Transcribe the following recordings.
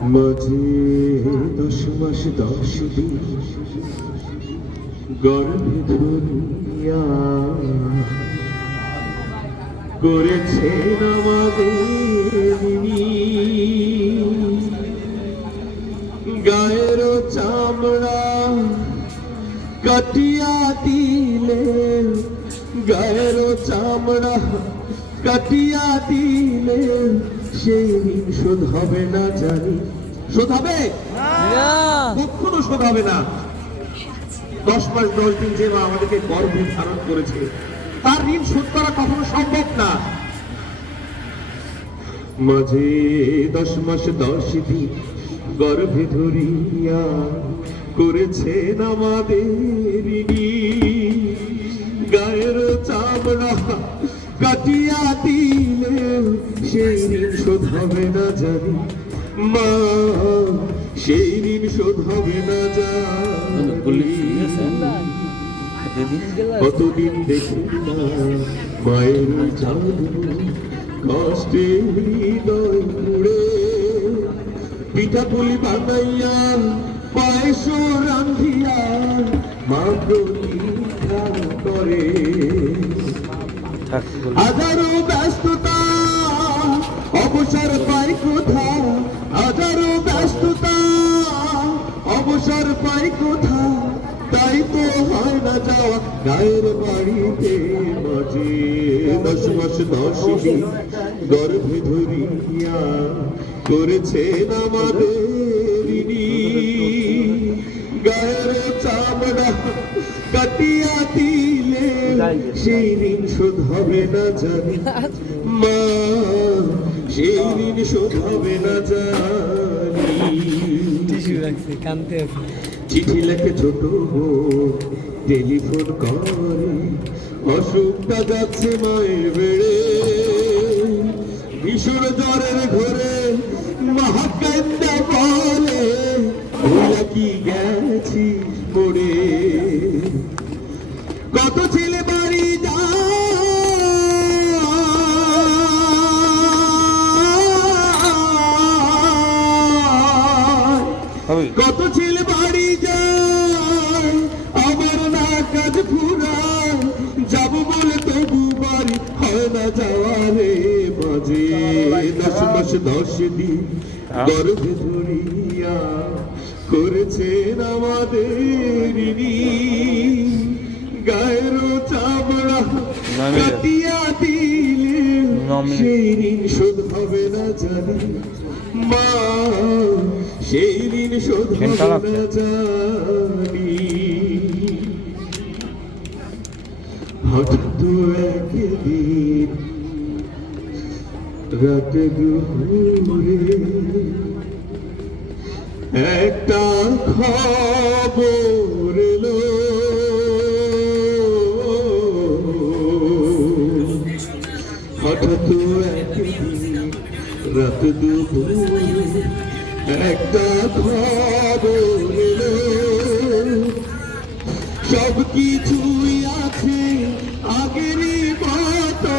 মাঝে 10 মাস 10 দিন গর্ভে ধরিয়া করেছেন আমাদের গায়ের চামড়া কাটিয়া দিলে, গায়ের চামড়া কাটিয়া দিলে সেই ঋণ শোধ হবে না জানি। শোধ হবে না, কখনো শোধ হবে না। 10 মাস 10 দিন যে মা আমাদেরকে গর্ভে ধারণ করেছে তার ঋণ শোধ করা কখনো সম্ভব না। মাঝে 10 মাস 10 দিন গর্ভে ধরিয়া করেছেন আমাদের গায়ের চামড়া কাটিয়া দিলে সেই ঋণ শোধ হবে না জানি। মা সেই ঋণ শোধ হবে না জানি। কতদিন দেখি না মায়ের জাদু, কষ্টে হৃদয় পুড়ে পিঠা পুলি বানাইয়া পায়েস রান্ধিয়া মা প্রতীক্ষা করে। হাজারো ব্যস্ততা অবসর পাই কোথা, হাজারো ব্যস্ততা অবসর পাই কোথা, তাই তো হয় না যাওয়া গায়ের বাড়িতে। মাঝে 10 মাস 10 দিন গর্ভে ধরিয়া করেছেন আমাদের গায়ের চামড়া কাটিয়া দিলে সেই ঋণ শোধ হবে না জানি। মা সেই ঋণ শোধ হবে না জানি। চিঠি লেখে ছোট টেলিফোন করে অসুখটা যাচ্ছে মায়ের বেড়ে, ভীষণ জ্বরের ঘরে মহাকান্দা বলে ভুলা কি গেছি পড়ে। কত ছেলে বাড়ি যায়, কত ছেলে বাড়ি যায়, আমার না কাজ ফুরায়, যাব বলে তবু বাড়ি হয় না যাওয়া রে। মাঝে 10 মাস 10 দিন গর্ভে ধরিয়া করেছেন আমাদের গায়ের চামড়া কাটিয়া দিলে সেই ঋণ শোধ হবে না জানি। মা সেই ঋণ শোধ হবে না জানি। হঠাৎ একদিন রাতে দুপুরে একটা খবর এলো, হঠাৎ একদিন রাত দুপুরে একটা খবর এলো, সব কিছুই আছে আগেরই মতো,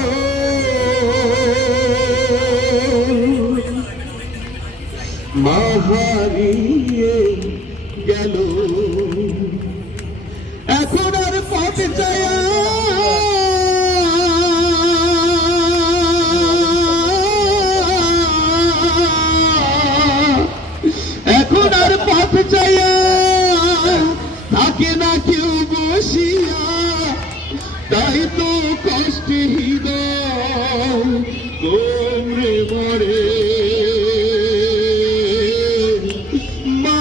মা হারিয়ে গেল। এখন আর পথ চায়, এখন আর পথ চায় থাকে না কেউ বসিয়া, তাই তো কষ্টে হৃদয় কোমরে মরে। না